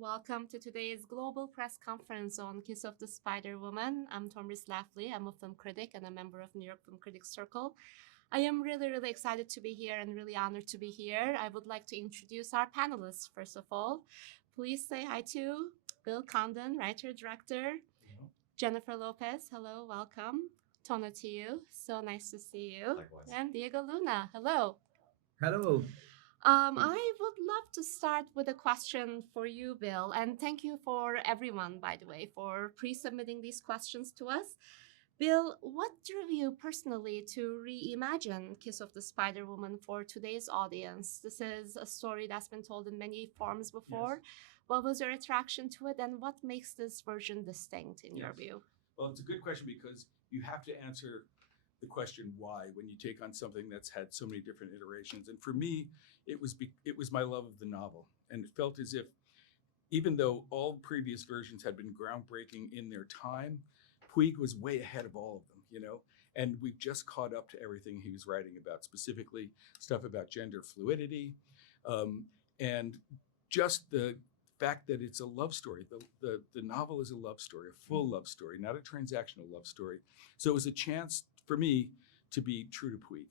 Welcome to today's global press conference on Kiss of the Spider Woman. I'm Tomris Laffly. I'm a film critic and a member of New York Film Critics Circle. I am really excited to be here and really honored to be here. I would like to introduce our panelists, first of all. Please say hi to Bill Condon, writer-director. Jennifer Lopez, hello, welcome. Tonatiuh, so nice to see you. Likewise. And Diego Luna, hello. Hello. I would love to start with a question for you, Bill, and thank you for everyone, by the way, for pre-submitting these questions to us. Bill, what drew you personally to reimagine Kiss of the Spider Woman for today's audience? This is a story that's been told in many forms before. Yes. What was your attraction to it, and what makes this version distinct in your view? Well, it's a good question because you have to answer the question why when you take on something that's had so many different iterations. And for me, it was my love of the novel, and it felt as if even though all previous versions had been groundbreaking in their time, Puig was way ahead of all of them, and we've just caught up to everything he was writing about, specifically stuff about gender fluidity, and just the fact that it's a love story. The novel is a love story, a full love story, not a transactional love story. So it was a chance for me to be true to Puig.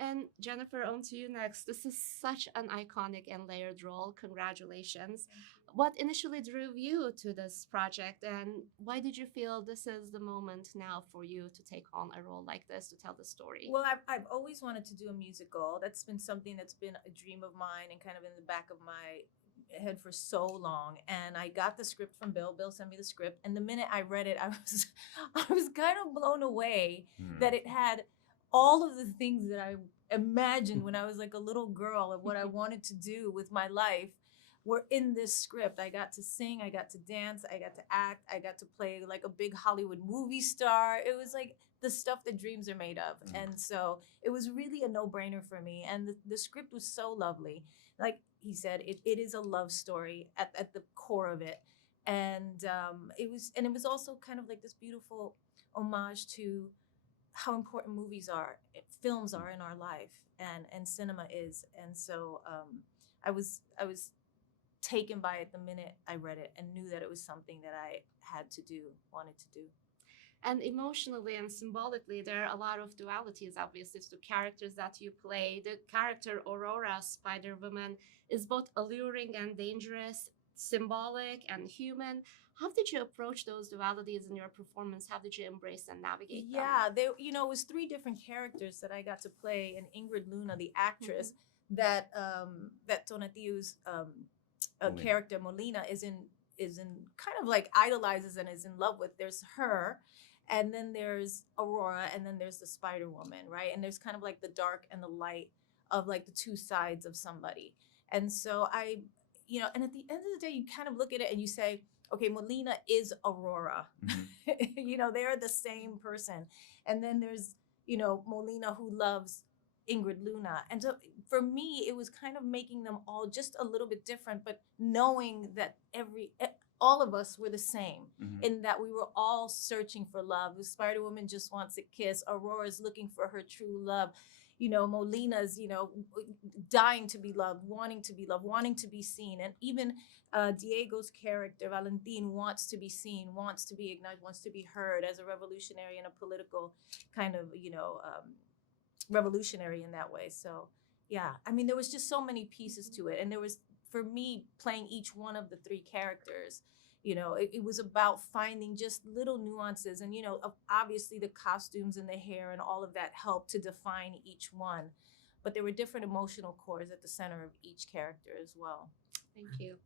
And Jennifer, on to you next. This is such an iconic and layered role. Congratulations. What initially drew you to this project, and why did you feel this is the moment now for you to take on a role like this to tell the story? Well, I've always wanted to do a musical. That's been something that's been a dream of mine and kind of in the back of my head for so long. And I got the script from Bill. Bill sent me the script, and the minute I read it, I was kind of blown away that it had all of the things that I imagined when I was like a little girl of what I wanted to do with my life were in this script. I got to sing, I got to dance, I got to act, I got to play like a big Hollywood movie star. It was like the stuff that dreams are made of. And so it was really a no-brainer for me. And the script was so lovely. Like he said, it is a love story at the core of it. And it was also kind of like this beautiful homage to how important films are in our life, and cinema is. And so I was taken by it the minute I read it and knew that it was something that I wanted to do. And emotionally and symbolically, there are a lot of dualities, obviously, to the characters that you play. The character Aurora, Spider-Woman, is both alluring and dangerous, symbolic and human. How did you approach those dualities in your performance? How did you embrace and navigate them? Yeah, it was 3 different characters that I got to play, and Ingrid Luna, the actress, that Tonatiuh's character Molina is in kind of like idolizes and is in love with. There's her, and then there's Aurora, and then there's the Spider Woman, right? And there's kind of like the dark and the light of like the 2 sides of somebody. And so and at the end of the day, you kind of look at it and you say, okay, Molina is Aurora. They are the same person. And then there's, Molina who loves Ingrid Luna. And so for me, it was kind of making them all just a little bit different, but knowing that all of us were the same in that we were all searching for love. The Spider-Woman just wants a kiss. Aurora's looking for her true love. Molina's, dying to be loved, wanting to be seen. And even Diego's character, Valentín, wants to be seen, wants to be acknowledged, wants to be heard as a revolutionary and a political kind of, revolutionary in that way. So, yeah, I mean, there was just so many pieces to it. And there was, for me, playing each one of the 3 characters, it was about finding just little nuances. And, obviously the costumes and the hair and all of that helped to define each one. But there were different emotional cores at the center of each character as well. Thank you.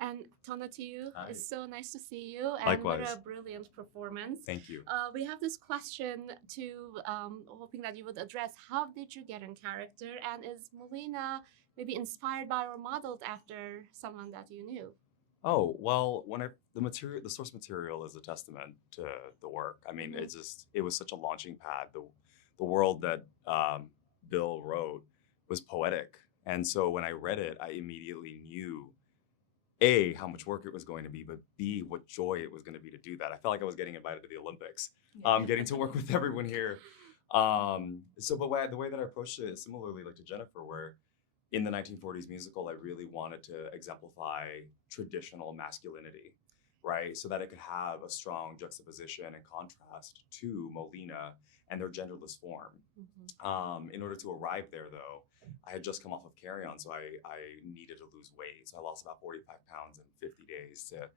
And Tonatiuh, it's so nice to see you. And Likewise. What a brilliant performance. Thank you. We have this question hoping that you would address. How did you get in character? And is Molina maybe inspired by or modeled after someone that you knew? Oh, well, the source material is a testament to the work. I mean, it was such a launching pad. The world that Bill wrote was poetic. And so when I read it, I immediately knew A, how much work it was going to be, but B, what joy it was going to be to do that. I felt like I was getting invited to the Olympics, getting to work with everyone here. But the way that I approached it is similarly like to Jennifer, where in the 1940s musical, I really wanted to exemplify traditional masculinity, right? So that it could have a strong juxtaposition and contrast to Molina and their genderless form. In order to arrive there, though, I had just come off of Carry On, so I needed to lose weight. So I lost about 45 pounds in 50 days to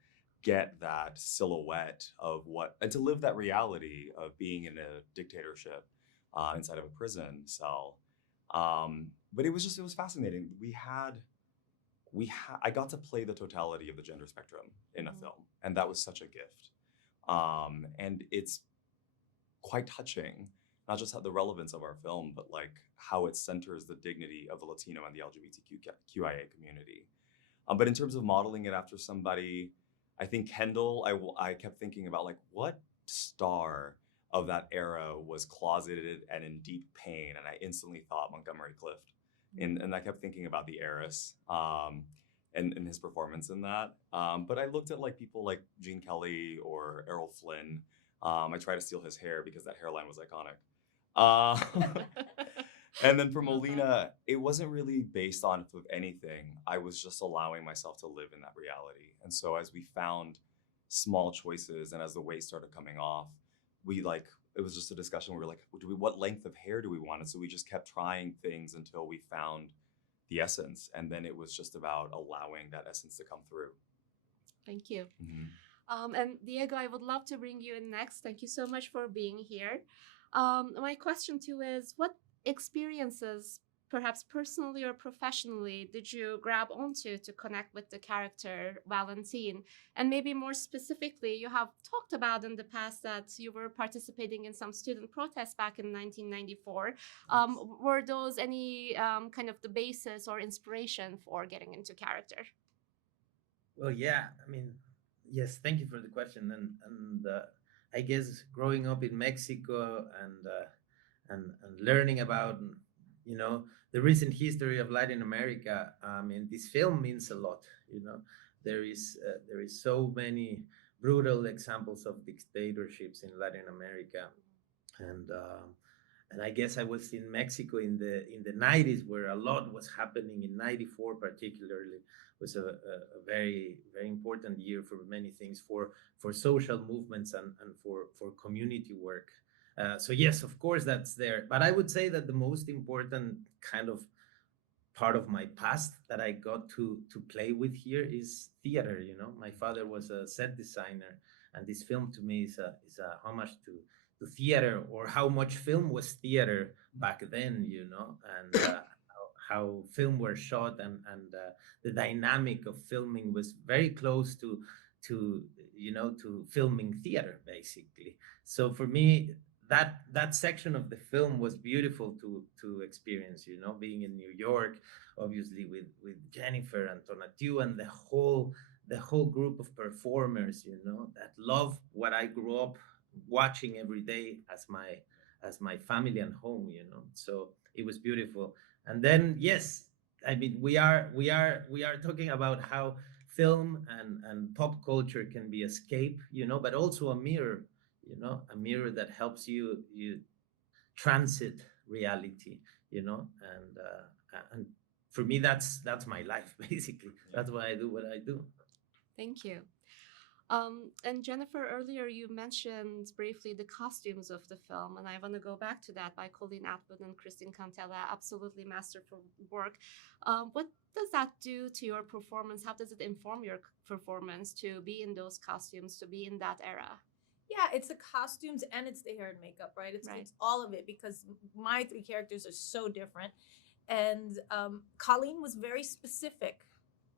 get that silhouette of and to live that reality of being in a dictatorship inside of a prison cell. But it was fascinating. I got to play the totality of the gender spectrum in a film, and that was such a gift. And it's quite touching, not just the relevance of our film, but like how it centers the dignity of the Latino and the LGBTQIA community. But in terms of modeling it after somebody, I think Kendall, I kept thinking about like what star of that era was closeted and in deep pain, and I instantly thought Montgomery Clift. And I kept thinking about the heiress and his performance in that. But I looked at like people like Gene Kelly or Errol Flynn. I tried to steal his hair because that hairline was iconic. And then for Molina, it wasn't really based on anything. I was just allowing myself to live in that reality. And so as we found small choices and as the weight started coming off, it was just a discussion where we were like, what length of hair do we want? And so we just kept trying things until we found the essence. And then it was just about allowing that essence to come through. Thank you. And Diego, I would love to bring you in next. Thank you so much for being here. My question too is, what experiences, perhaps personally or professionally, did you grab onto to connect with the character Valentín? And maybe more specifically, you have talked about in the past that you were participating in some student protests back in 1994. Were those any kind of the basis or inspiration for getting into character? Well, yeah, I mean, yes, thank you for the question. And I guess growing up in Mexico and learning about, the recent history of Latin America, this film means a lot. There is so many brutal examples of dictatorships in Latin America, and I guess I was in Mexico in the 90s, where a lot was happening. In 94 particularly was a very, very important year for many things, for social movements and for community work. So yes, of course, that's there. But I would say that the most important kind of part of my past that I got to play with here is theater. My father was a set designer, and this film to me is a homage to theater, or how much film was theater back then, and how film were shot, and the dynamic of filming was very close to filming theater, basically. So for me, that section of the film was beautiful to experience, being in New York, obviously with Jennifer and Tonatiuh and the whole group of performers, that love what I grew up watching every day as my family and home, So it was beautiful. And then, yes, I mean, we are talking about how film and pop culture can be escape, but also a mirror, a mirror that helps you transit reality, and for me, that's my life, basically. That's why I do what I do. Thank you. And Jennifer, earlier you mentioned briefly the costumes of the film, and I want to go back to that by Colleen Atwood and Christine Cantella. Absolutely masterful work. What does that do to your performance? How does it inform your performance to be in those costumes, to be in that era? Yeah, it's the costumes and it's the hair and makeup, right? It's all of it, because my three characters are so different. And Colleen was very specific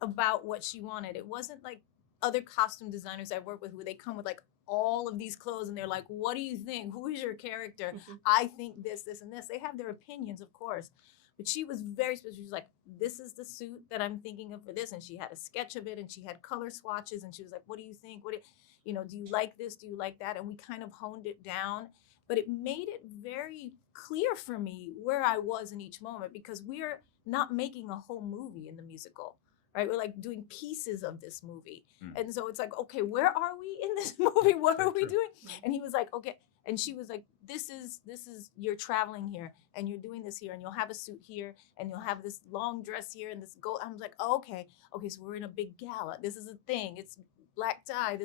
about what she wanted. It wasn't like other costume designers I've worked with, who they come with like all of these clothes and they're like, what do you think? Who is your character? I think this, and this. They have their opinions, of course. But she was very specific. She was like, this is the suit that I'm thinking of for this. And she had a sketch of it, and she had color swatches, and she was like, what do you think? Do you like this? Do you like that? And we kind of honed it down. But it made it very clear for me where I was in each moment, because we're not making a whole movie in the musical, right? We're like doing pieces of this movie. And so it's like, okay, where are we in this movie? What are we doing? And he was like, okay, And she was like, this is you're traveling here and you're doing this here and you'll have a suit here and you'll have this long dress here and this gold. I'm like, oh, okay, so we're in a big gala. This is a thing. It's black tie.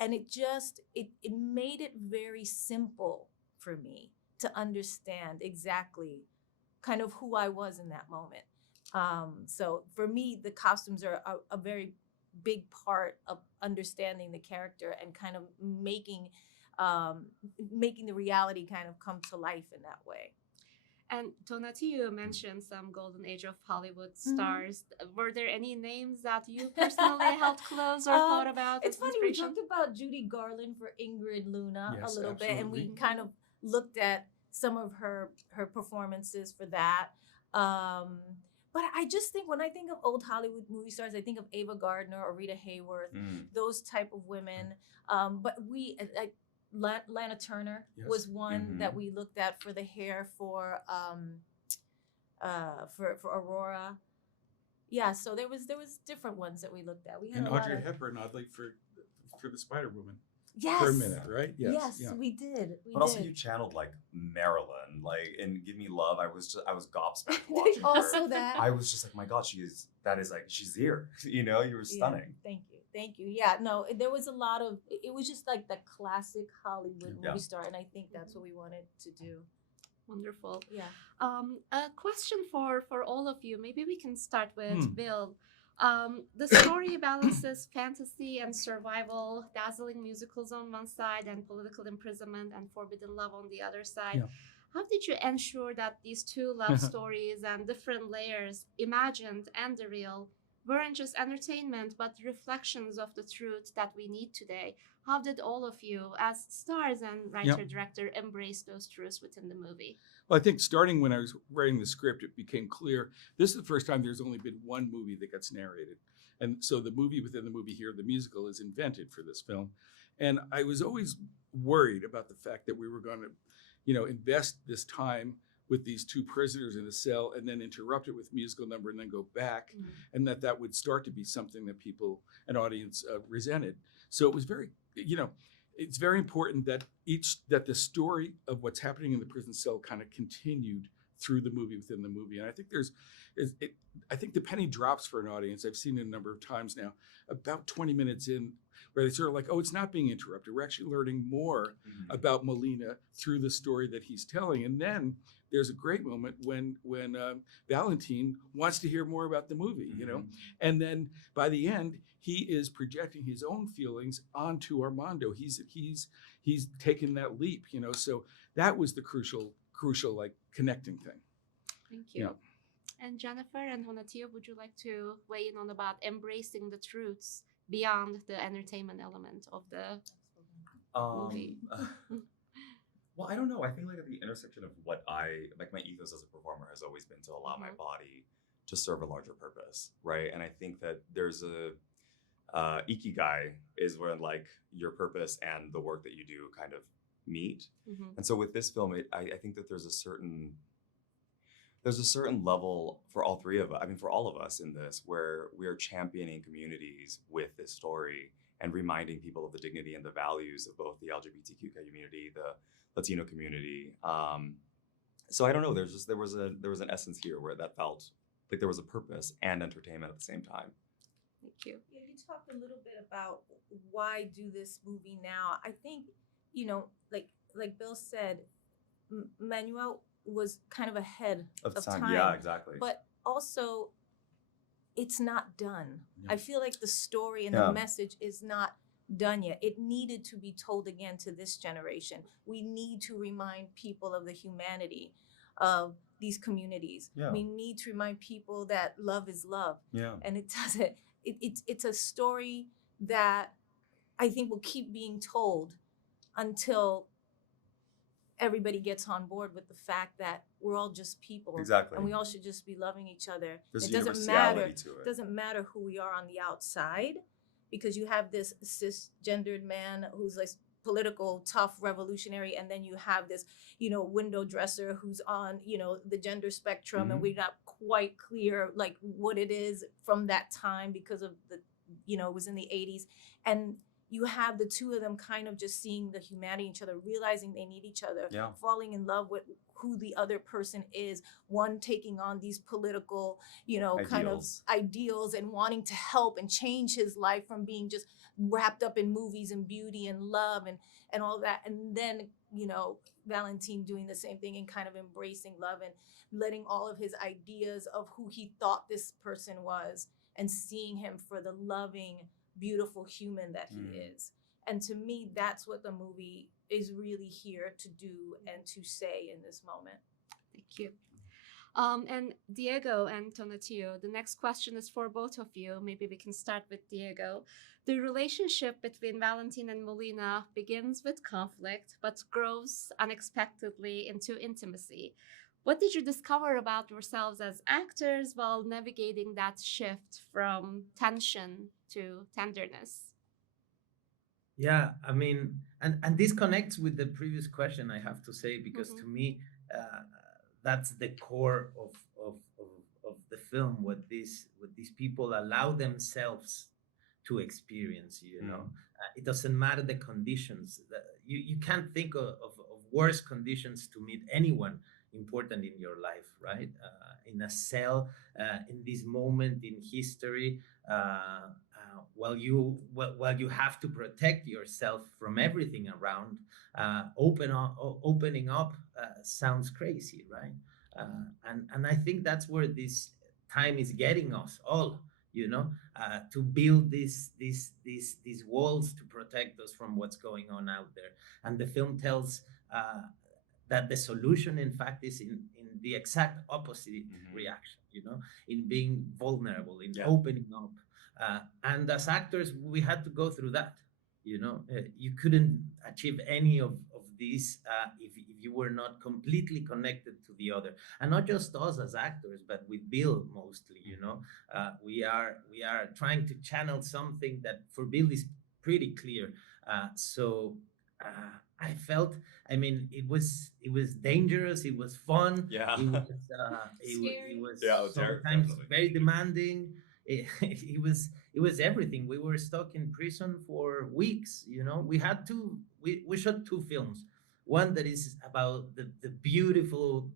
And it made it very simple for me to understand exactly kind of who I was in that moment. So for me, the costumes are a very big part of understanding the character and kind of making the reality kind of come to life in that way. And Tonatiuh mentioned some golden age of Hollywood stars. Were there any names that you personally held close or thought about? It's funny, we talked about Judy Garland for Ingrid Luna a little bit, and we kind of looked at some of her performances for that. But I just think when I think of old Hollywood movie stars, I think of Ava Gardner or Rita Hayworth, those type of women. But Lana Turner was one that we looked at for the hair for Aurora. Yeah, so there was different ones that we looked at. We had and Audrey Hepburn, oddly, for the Spider Woman. Yes. For a minute, right? Yes, we did. Also, you channeled like Marilyn, like in Give Me Love. I was gobsmacked watching her. Also that. I was just like, my God, she's here. You were stunning. Yeah, thank you. Yeah, no, there was a lot of. It was just like the classic Hollywood movie star, and I think that's what we wanted to do. Wonderful. Yeah. A question for all of you. Maybe we can start with Bill. The story balances fantasy and survival, dazzling musicals on one side and political imprisonment and forbidden love on the other side. Yeah. How did you ensure that these two love stories and different layers, imagined and the real, weren't just entertainment but reflections of the truth that we need today? How did all of you, as stars and writer-director, embrace those truths within the movie? Well, I think starting when I was writing the script, it became clear this is the first time there's only been one movie that gets narrated. And so the movie within the movie here, the musical, is invented for this film. And I was always worried about the fact that we were going to, invest this time with these two prisoners in a cell and then interrupt it with musical number and then go back, and that would start to be something that an audience resented. So it was very, it's very important that the story of what's happening in the prison cell kind of continued through the movie within the movie. And I think I think the penny drops for an audience. I've seen it a number of times now, about 20 minutes in, where they sort of like, oh, it's not being interrupted. We're actually learning more about Molina through the story that he's telling. And then there's a great moment when Valentín wants to hear more about the movie, and then by the end, he is projecting his own feelings onto Armando. He's taken that leap, so that was the crucial like connecting thing. Thank you. And Jennifer and Tonatiuh, would you like to weigh in on about embracing the truths beyond the entertainment element of the movie? Well, I don't know. I think like at the intersection of what my ethos as a performer has always been to allow my body to serve a larger purpose, right? And I think that there's a ikigai is where like your purpose and the work that you do kind of meet. And so with this film, I think that there's a certain level for all three of us, for all of us in this, where we are championing communities with this story and reminding people of the dignity and the values of both the LGBTQ community, the Latino community. So I don't know, there was an essence here where that felt like there was a purpose and entertainment at the same time. Thank you. Yeah, you talked a little bit about why do this movie now. I think, like Bill said, Manuel was kind of ahead of time. Yeah, exactly. But also, it's not done. Yeah. I feel like the story and the message is not done yet. It needed to be told again to this generation. We need to remind people of the humanity of these communities. Yeah. We need to remind people that love is love. Yeah. And it doesn't. It's a story that I think will keep being told until everybody gets on board with the fact that we're all just people. Exactly. And we all should just be loving each other. There's it doesn't matter. It doesn't matter who we are on the outside, because you have this cisgendered man who's like political, tough, revolutionary, and then you have this, window dresser who's on, the gender spectrum, and we're not quite clear like what it is from that time because of the, it was in the 80s. And you have the two of them kind of just seeing the humanity in each other, realizing they need each other, Yeah. falling in love with who the other person is, one taking on these political, kind of ideals and wanting to help and change his life from being just wrapped up in movies and beauty and love and all that. And then, Valentín doing the same thing and kind of embracing love and letting all of his ideas of who he thought this person was and seeing him for the loving, beautiful human that he is. And to me, that's what the movie is really here to do and to say in this moment. Thank you. And Diego and Tonatiuh, the next question is for both of you. Maybe we can start with Diego. The relationship between Valentín and Molina begins with conflict, but grows unexpectedly into intimacy. What did you discover about yourselves as actors while navigating that shift from tension to tenderness? Yeah, I mean, and this connects with the previous question, I have to say, because to me, that's the core of the film. What these people allow themselves to experience. It doesn't matter the conditions. You can't think of worse conditions to meet anyone important in your life, right? In a cell, in this moment in history, while you have to protect yourself from everything around, opening up sounds crazy, right? And I think that's where this time is getting us all, to build these walls to protect us from what's going on out there. And the film tells that the solution, in fact, is in the exact opposite reaction, in being vulnerable, in opening up. And as actors, we had to go through that. You couldn't achieve any of these if you were not completely connected to the other, and not just us as actors, but with Bill mostly. We are trying to channel something that for Bill is pretty clear. So I felt, it was dangerous. It was fun. Yeah. It was sometimes very demanding. It was everything. We were stuck in prison for weeks. We shot 2 films. One that is about the beautiful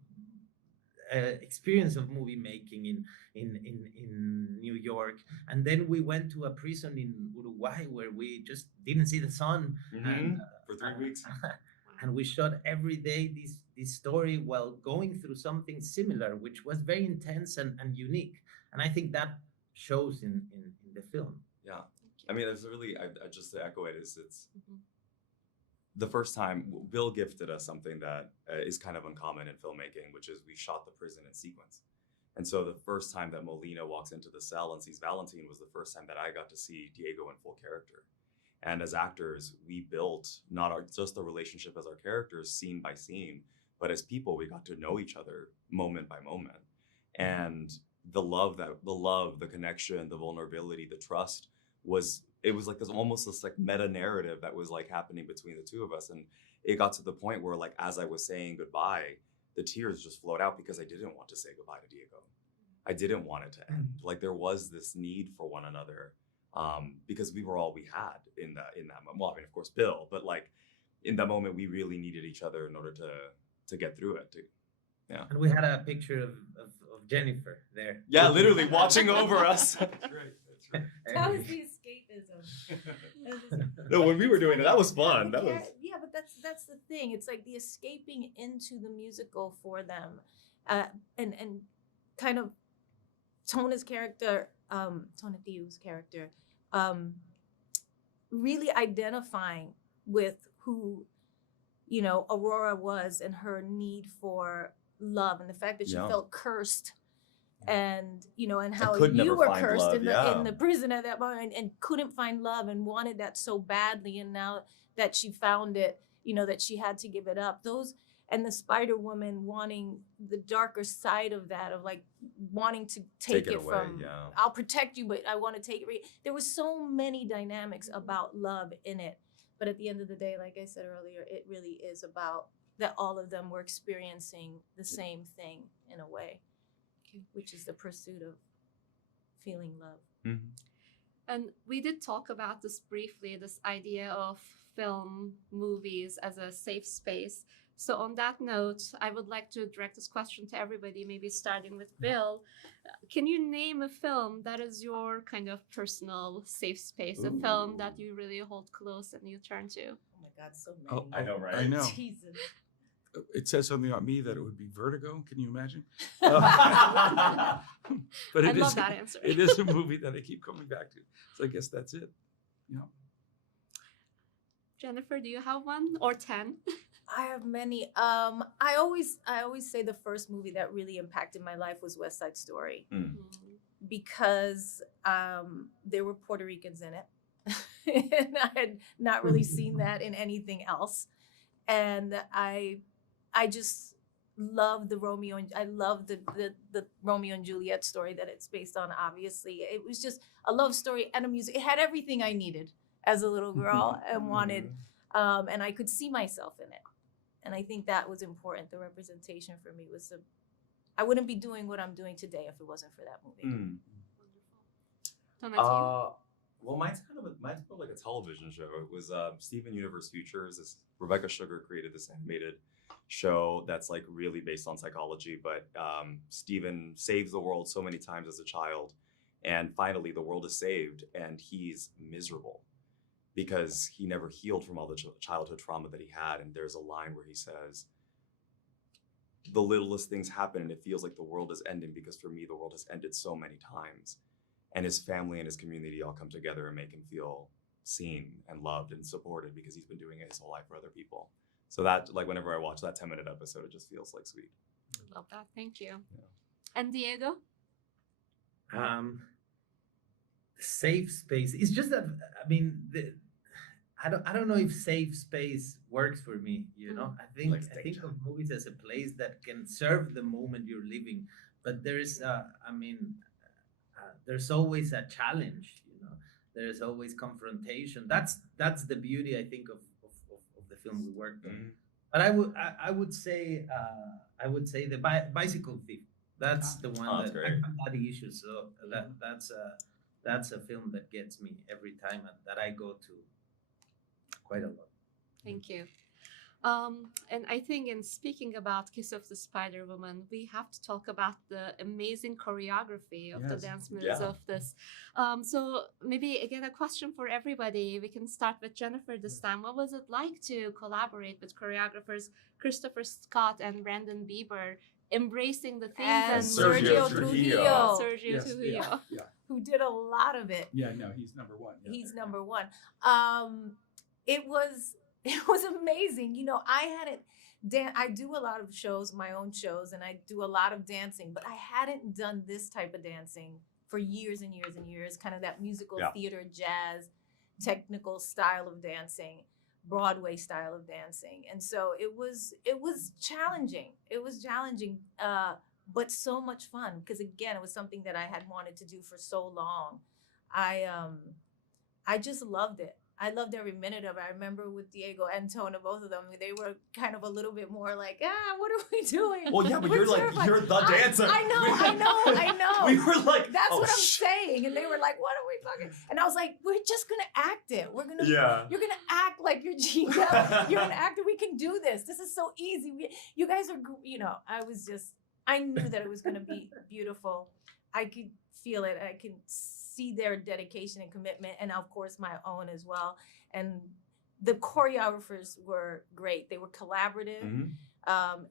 experience of movie making in New York, and then we went to a prison in Uruguay where we just didn't see the sun for 3 weeks. And we shot every day this story while going through something similar, which was very intense and unique. And I think that shows in the film. Yeah. It's really, I just to echo it, it's the first time Bill gifted us something that is kind of uncommon in filmmaking, which is we shot the prison in sequence. And so the first time that Molina walks into the cell and sees Valentín was the first time that I got to see Diego in full character. And as actors, we built not just the relationship as our characters, scene by scene, but as people, we got to know each other moment by moment. And the love, the connection, the vulnerability, the trust it was like almost this like meta narrative that was like happening between the two of us. And it got to the point where, like, as I was saying goodbye, the tears just flowed out because I didn't want to say goodbye to Diego. I didn't want it to end. Like, there was this need for one another, because we were all we had in that moment. Well, of course, Bill, but like in that moment, we really needed each other in order to get through it. Yeah. And we had a picture of Jennifer there. Yeah, literally watching over us. That's right. That was the escapism. No, when we were doing it, that was fun. But that's the thing. It's like the escaping into the musical for them, and kind of Tonatiuh's character, really identifying with who, Aurora was and her need for love and the fact that she felt cursed. And and how you were cursed in the prison at that moment and couldn't find love and wanted that so badly, and now that she found it, that she had to give it up. Those, and the Spider Woman wanting the darker side of that, of like wanting to take it away, from I'll protect you, but I want to take it. There was so many dynamics about love in it, but at the end of the day, like I said earlier, it really is about that all of them were experiencing the same thing in a way, which is the pursuit of feeling love. And we did talk about this briefly, this idea of film, movies as a safe space. So on that note, I would like to direct this question to everybody, maybe starting with Bill. Can you name a film that is your kind of personal safe space, a film that you really hold close and you turn to? Oh my God, so many. I know, right? I know. Jesus. It says something about me that it would be Vertigo. Can you imagine? But I love that answer. It is a movie that I keep coming back to. So I guess that's it. Yeah. Jennifer, do you have one or 10? I have many. I always say the first movie that really impacted my life was West Side Story because there were Puerto Ricans in it, and I had not really seen that in anything else. And I just love the Romeo and I love the Romeo and Juliet story that it's based on. Obviously, it was just a love story and a music. It had everything I needed as a little girl and wanted, and I could see myself in it. And I think that was important. The representation for me was I wouldn't be doing what I'm doing today if it wasn't for that movie. Well, mine's more like a television show. It was Steven Universe Futures. Rebecca Sugar created this animated show that's like really based on psychology, but Steven saves the world so many times as a child, and finally the world is saved, and he's miserable because he never healed from all the childhood trauma that he had. And there's a line where he says, "The littlest things happen, and it feels like the world is ending because for me the world has ended so many times." And his family and his community all come together and make him feel seen and loved and supported because he's been doing it his whole life for other people. So that, like, whenever I watch that 10-minute episode, it just feels like sweet. Love that. Thank you. Yeah. And Diego? Safe space. It's just that, I mean, I don't know if safe space works for me. You know, I think of movies as a place that can serve the moment you're living, but there's there's always a challenge. You know, there's always confrontation. That's the beauty, I think, of the film we worked on. But I would say the Bicycle Thief. That's the one that I have had issues. So that's a film that gets me every time and that I go to quite a lot. Thank you. And I think in speaking about Kiss of the Spider Woman, we have to talk about the amazing choreography of the dance moves of this. So maybe again, a question for everybody. We can start with Jennifer this time. What was it like to collaborate with choreographers Christopher Scott and Brandon Bieber, embracing the themes And and Sergio Trujillo. Sergio Trujillo. Yeah. Who did a lot of it. Yeah, no, he's number one. Yeah. He's number one. It was amazing. You know, I do a lot of shows, my own shows, and I do a lot of dancing, but I hadn't done this type of dancing for years and years and years, kind of that musical theater, jazz, technical style of dancing, Broadway style of dancing. And so it was challenging. It was challenging, but so much fun because, again, it was something that I had wanted to do for so long. I just loved it. I loved every minute of it. I remember with Diego and Tona, both of them, they were kind of a little bit more like, what are we doing? Well, yeah, but We're you're terrified. you're the dancer. I know. We were like, that's what I'm saying. And they were like, what are we fucking? And I was like, we're just going to act it. You're going to act like you're Gina. You're going to act it. We can do this. This is so easy. You guys are, I knew that it was going to be beautiful. I could feel it. I can see their dedication and commitment, and of course my own as well. And the choreographers were great. They were collaborative.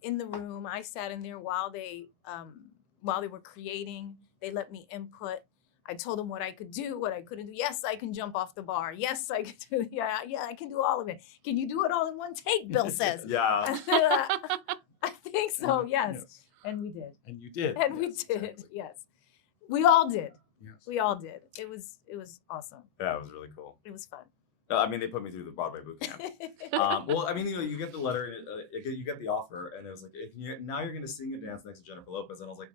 In the room, I sat in there while they were creating. They let me input. I told them what I could do, what I couldn't do. Yes, I can jump off the bar. Yes, I can do. Yeah, I can do all of it. Can you do it all in one take? Bill says. Yeah. I think so. Yes. And we did. And you did. And we did. Exactly. Yes. We all did. Yes. We all did. It was awesome. Yeah, it was really cool. It was fun. I mean, they put me through the Broadway boot camp. Well, I mean, you get the letter, and you get the offer, and it was like, now you're going to sing and dance next to Jennifer Lopez, and I was like,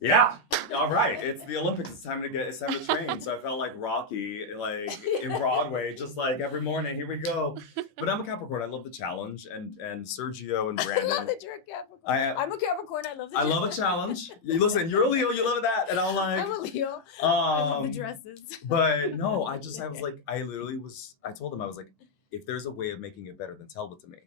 Yeah. All right. It's the Olympics. It's time to train. So I felt like Rocky, like in Broadway, just like every morning, here we go. But I'm a Capricorn. I love the challenge, and Sergio and Brandon. I love that you're a Capricorn. I'm a Capricorn. I love the I love a challenge. You listen, you're a Leo, you love that. And I'm like, I'm a Leo. I love the dresses. But no, I told him, I was like, if there's a way of making it better, then tell it to me.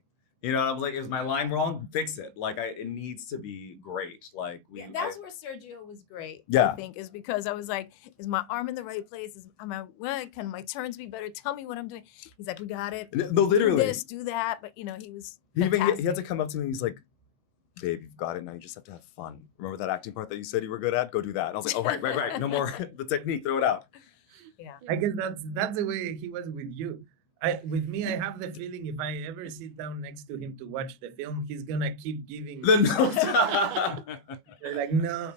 You know, I was like, is my line wrong? Fix it. Like, it needs to be great. Like, that's where Sergio was great. Yeah. I think is because I was like, is my arm in the right place? Can my turns be better? Tell me what I'm doing. He's like, we got it. No, literally. Do this, do that. But he was. He had to come up to me. He's like, babe, you've got it. Now you just have to have fun. Remember that acting part that you said you were good at? Go do that. And I was like, oh, right. No more the technique. Throw it out. Yeah. I guess that's the way he was with you. With me, I have the feeling if I ever sit down next to him to watch the film, he's gonna keep giving the notes. They're like, no.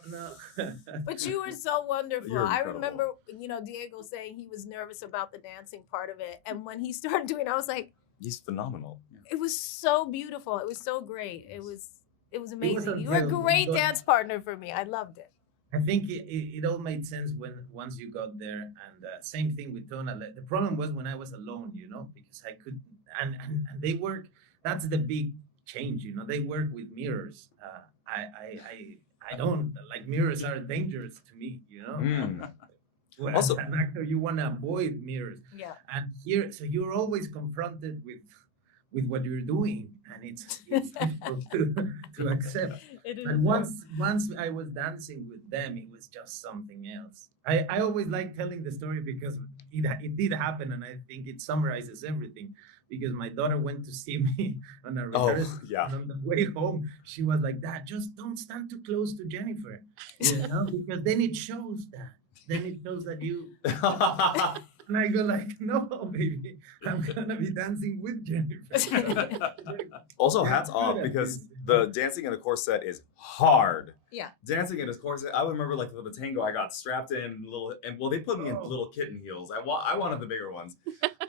But you were so wonderful. You're I incredible. remember, Diego saying he was nervous about the dancing part of it, and when he started doing it, I was like, he's phenomenal. it was so beautiful. It was so great. It was amazing. You were a unreal. great dance partner for me. I loved it. I think it all made sense once you got there, and same thing with Tona. The problem was when I was alone, because I could, and they work. That's the big change, They work with mirrors. I don't like mirrors are dangerous to me, Well, Also- as an actor, you want to avoid mirrors, Yeah. and here, so you're always confronted with what you're doing, and it's difficult to accept. It is. But once I was dancing with them, it was just something else. I always like telling the story because it did happen, and I think it summarizes everything. Because my daughter went to see me on a rehearsal, yeah. and on the way home, she was like, "Dad, just don't stand too close to Jennifer, because then it shows that. Then it shows that you." And I go like, "No, baby, I'm gonna be dancing with Jennifer." Also, hats off because the dancing in a corset is hard. Yeah. Dancing in a corset. I remember like for the tango, I got strapped in they put me in little kitten heels. I wanted the bigger ones.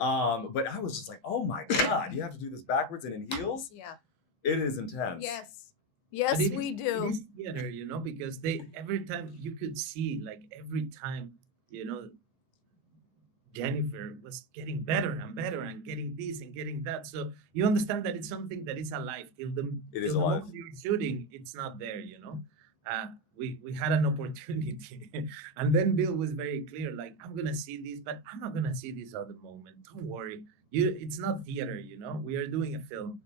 But I was just like, oh my God, you have to do this backwards and in heels? Yeah. It is intense. Yes, But we do. It is theater, because every time you could see, like every time, Jennifer was getting better and better and getting this and getting that. So you understand that it's something that is alive till the alive. moment you're shooting, it's not there, We had an opportunity, and then Bill was very clear, like, I'm gonna see this, but I'm not gonna see this other moment. Don't worry, it's not theater, We are doing a film,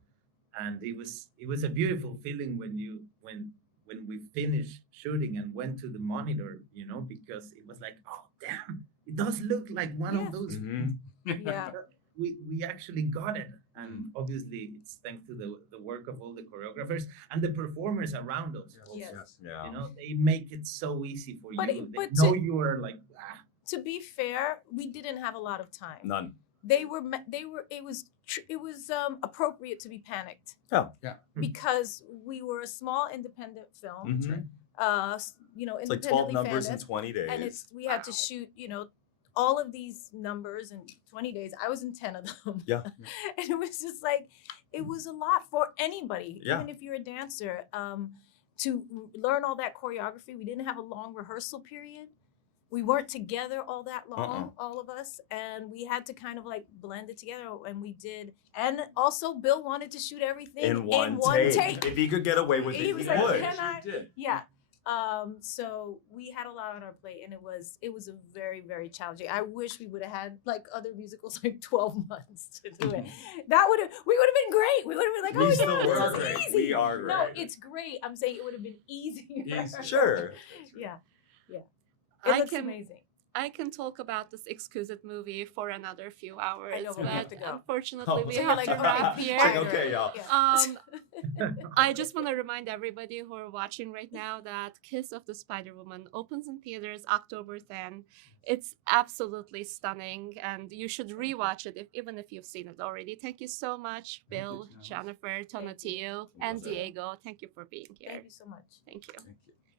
and it was a beautiful feeling when we finished shooting and went to the monitor, because it was like, oh damn, it does look like one of those. Mm-hmm. Yeah. We actually got it, and obviously it's thanks to the work of all the choreographers and the performers around us. Also. Yes. Yeah. They make it so easy for But you. but They know to- you are like, To be fair, we didn't have a lot of time. None. It was appropriate to be panicked Yeah. because we were a small independent film. Mhm. right. It's like 12 independently numbers in funded, 20 days. and we had to shoot, all of these numbers in 20 days. I was in 10 of them. Yeah. And it was just like, it was a lot for anybody, Yeah. even if you're a dancer, to learn all that choreography. We didn't have a long rehearsal period. We weren't together all that long, all of us, and we had to kind of like blend it together, and we did. And also, Bill wanted to shoot everything in one take. If he could get away with He it, was he like, would. "Can I?" She did. Yeah. So we had a lot on our plate, and it was a very, very challenging. I wish we would have had like other musicals like 12 months to do it. We would have been great. We would have been like, We oh still yeah, were this great. is easy. We are great. No, it's great. I'm saying it would have been easier. Easy. Sure. Yeah. I It looks can- amazing. I can talk about this exquisite movie for another few hours, I know, but we have to go. unfortunately we So you're have like, to all wrap right, here. It's like, okay, y'all. I just want to remind everybody who are watching right now that Kiss of the Spider-Woman opens in theaters October 10. It's absolutely stunning, and you should rewatch it even if you've seen it already. Thank you so much, Bill, Thank you. Jennifer, Tonatiuh, and Diego. Thank you for being here. Thank you so much. Thank you. Thank you.